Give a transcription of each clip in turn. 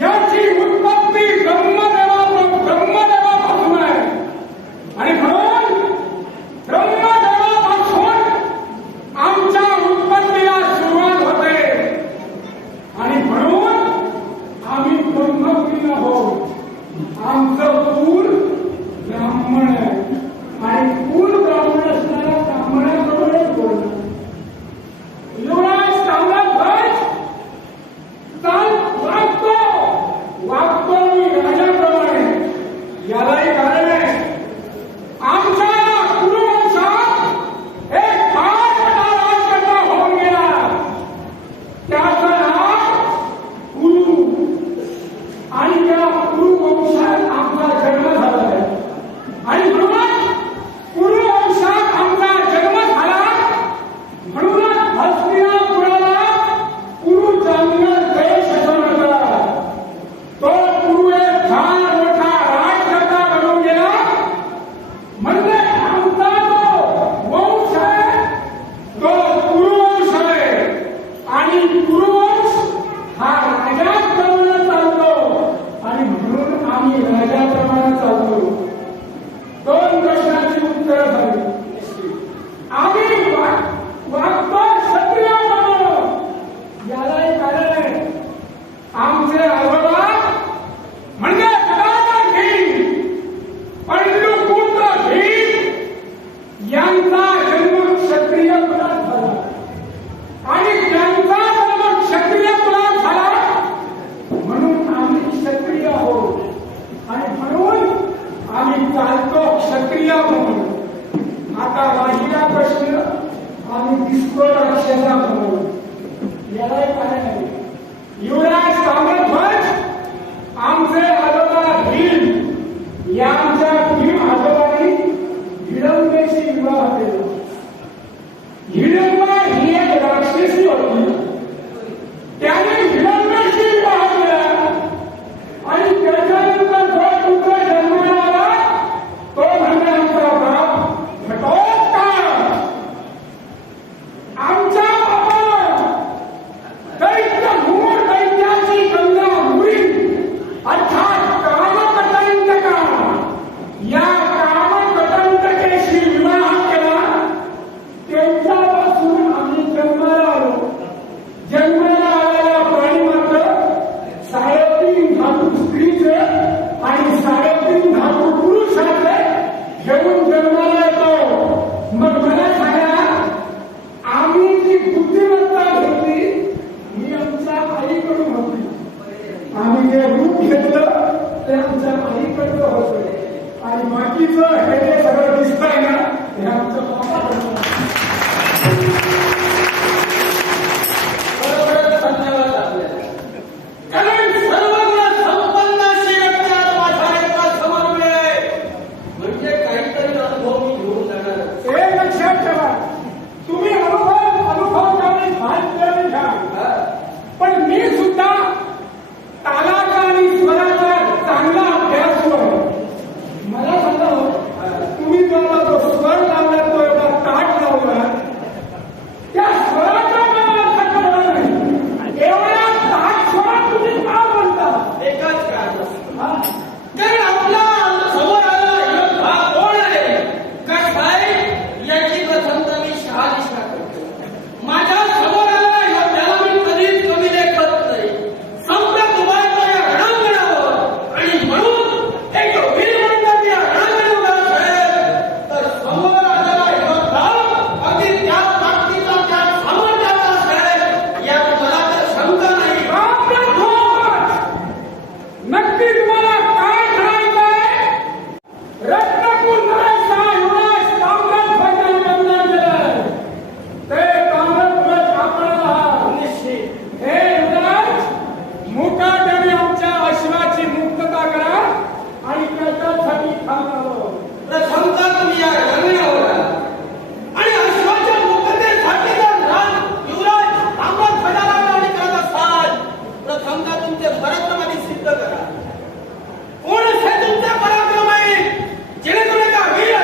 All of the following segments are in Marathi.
याची क्षत्रिय म्हणून, आता राहिला प्रश्न आम्ही दिसतो राक्षसा म्हणून. याला काय नाही. युवराज ताम्रध्वज आमचे आजोबा भीम या आमच्या भीम आजोबांनी हिडंबेशी विवाह केला. हिडंबा ही एक राक्षसी होती. त्याने हिडंबेशी विवाह केला आणि त्याच्यानंतर जो पुत्र जन्माला आला तो म्हणजे आमचा बाप घटोत्कच. आमच्या बापाला दैत्य मूळ दैत्याची गंगा मुळी अर्थात कामकटंतका या कामकटंतकेशी विवाह केला. त्यांच्यापासून आम्ही जन्माला आलो. जन्माला आलेला प्राणी मात्र 3.5 धातू स्त्रीचे आणि 3.5 धातू पुरुषाचे घेऊन जन्माला येतो. मग मला सांगा, आम्ही जी बुद्धिमत्ता घेतली ही आमच्या आईकडून होती. आम्ही जे रूप घेतलं ते आमच्या आईकडचं होतं आणि बाकीचं हे जे सगळं दिसतंय ना हे आमचं बापाकडचं. कारण सर्वज्ञ संपन्न अशी व्यक्ती आज माझ्या एका समोर मिळेल म्हणजे काहीतरी अनुभव मी घेऊन जाणार. हे लक्षात ठेवा. तुम्ही अनुभव त्यावेळी भाग्य घ्या. पण मी सुद्धा तालाचा आणि स्वराचा चांगला अभ्यास आहे. मला सांगा, तुम्ही जेव्हा तो स्वर लावला तो एवढा ताट लावला त्या स्वराचा मला अर्थ कळला नाही. एवढ्या ताट स्वरात तुम्ही का म्हणता? एकच कारण असतं. कारण आपला समोर आलेला योद्धा कोण आहे, कसा आहे याची प्रथम तर मी शहानिशा करतो. माझ्या समोर आलेला योद्ध्याला मी कधीच कमी लेखत नाही. संपत उभारतो या रणांगणावर आणि म्हणून एक वीरमंडळ या रणांगणावर उभा असेल तर समोर आलेला योद्धा अगदी त्याच ताकदीचा त्याच सामर्थ्याचा असेल यात मला तर शंका नाही. नक्की तुम्हाला काय करायचंय? रत्नकुंडाचा युवराज ताम्रध्वजाने वंदन केलंय. ते ताम्रध्वज आपल्याला निश्चित. हे युवराज, मुकाट्याने आमच्या अश्वाची मुक्तता करा आणि त्याच्यासाठी थांबावं. प्रथमतः तुम्ही या रंगणावर आणि अश्वाच्या मुक्ततेसाठी जर युवराज ताम्रध्वजाला मागणी करत असाल, प्रथमतः तुमचे पराक्रमाने सिद्ध करा. कोण असे तुमचे पराक्रम आहे जेणेकरून एका वीर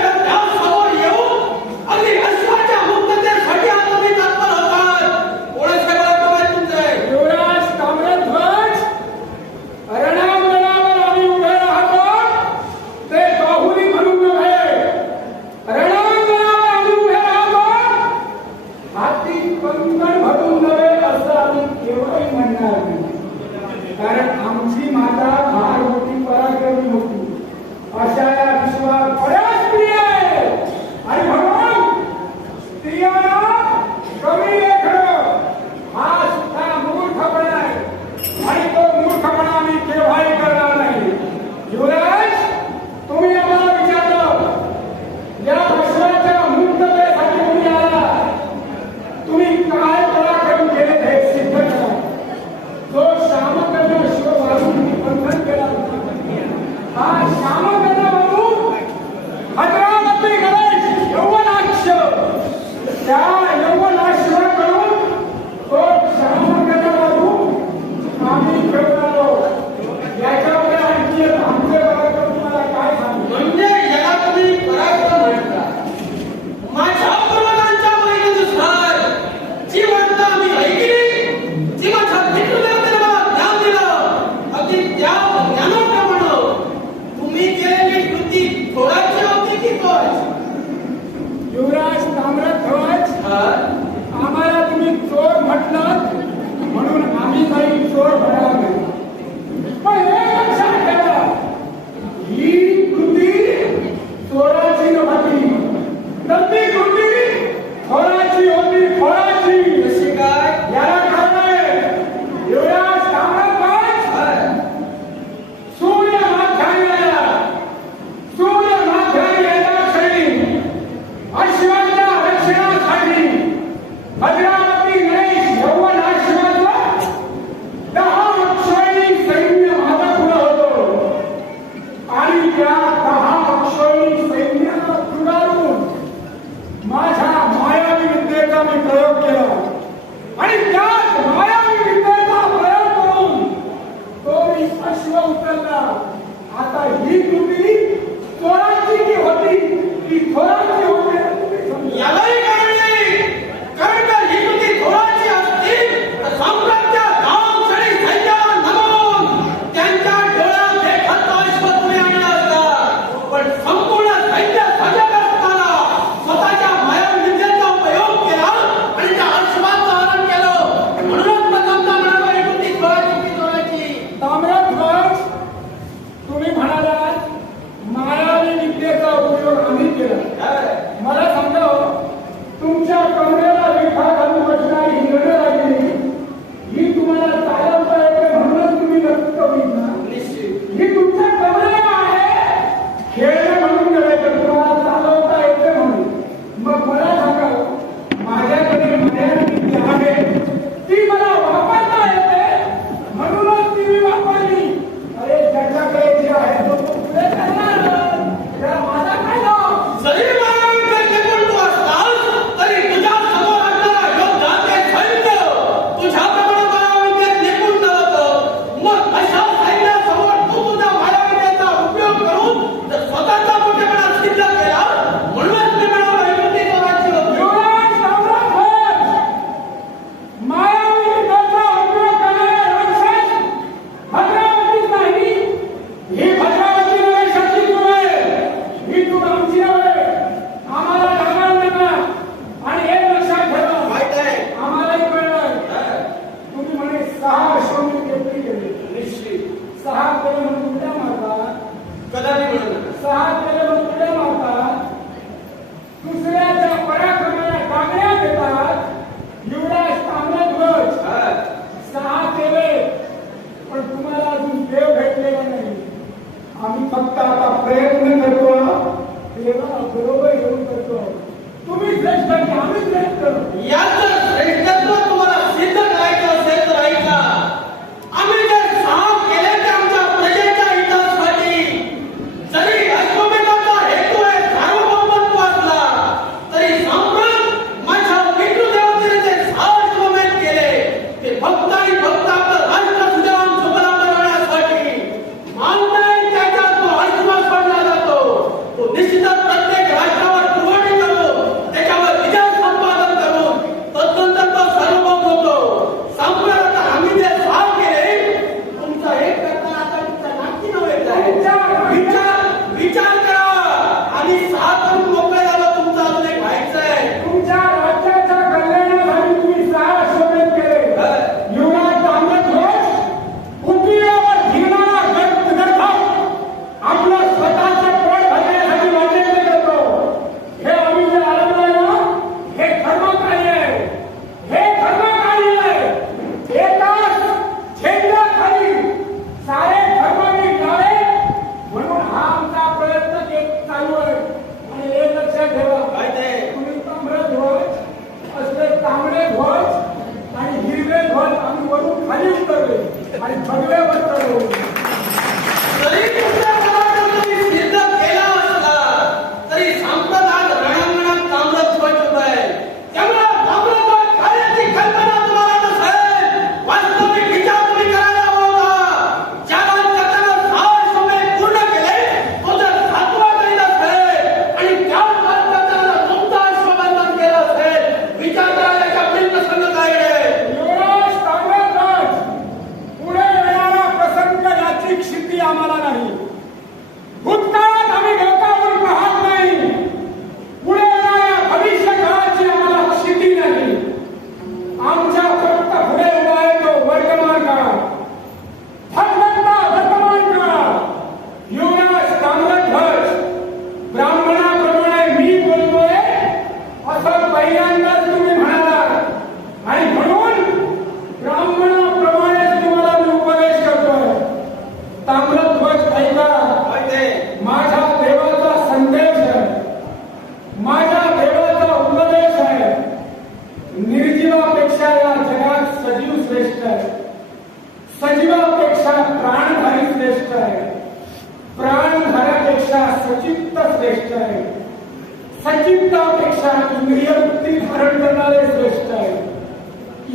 सचिंतापेक्षा इंद्रिय वृत्ती धारण करणारे श्रेष्ठ आहे.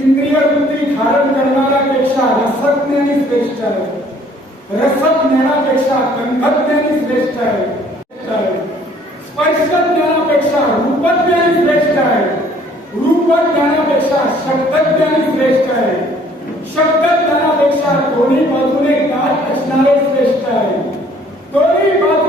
इंद्रिय वृत्ती धारण करणाऱ्यापेक्षा रसज्ञानी श्रेष्ठ आहे. रसज्ञानापेक्षा गंधज्ञानी श्रेष्ठ आहे. स्पर्शज्ञानापेक्षा रूपज्ञानी श्रेष्ठ आहे. रूपज्ञानापेक्षा शब्दज्ञानी श्रेष्ठ आहे. शब्दज्ञानापेक्षा दोन्ही बाजूने गाठ असणारे श्रेष्ठ आहे. दोन्ही बाजू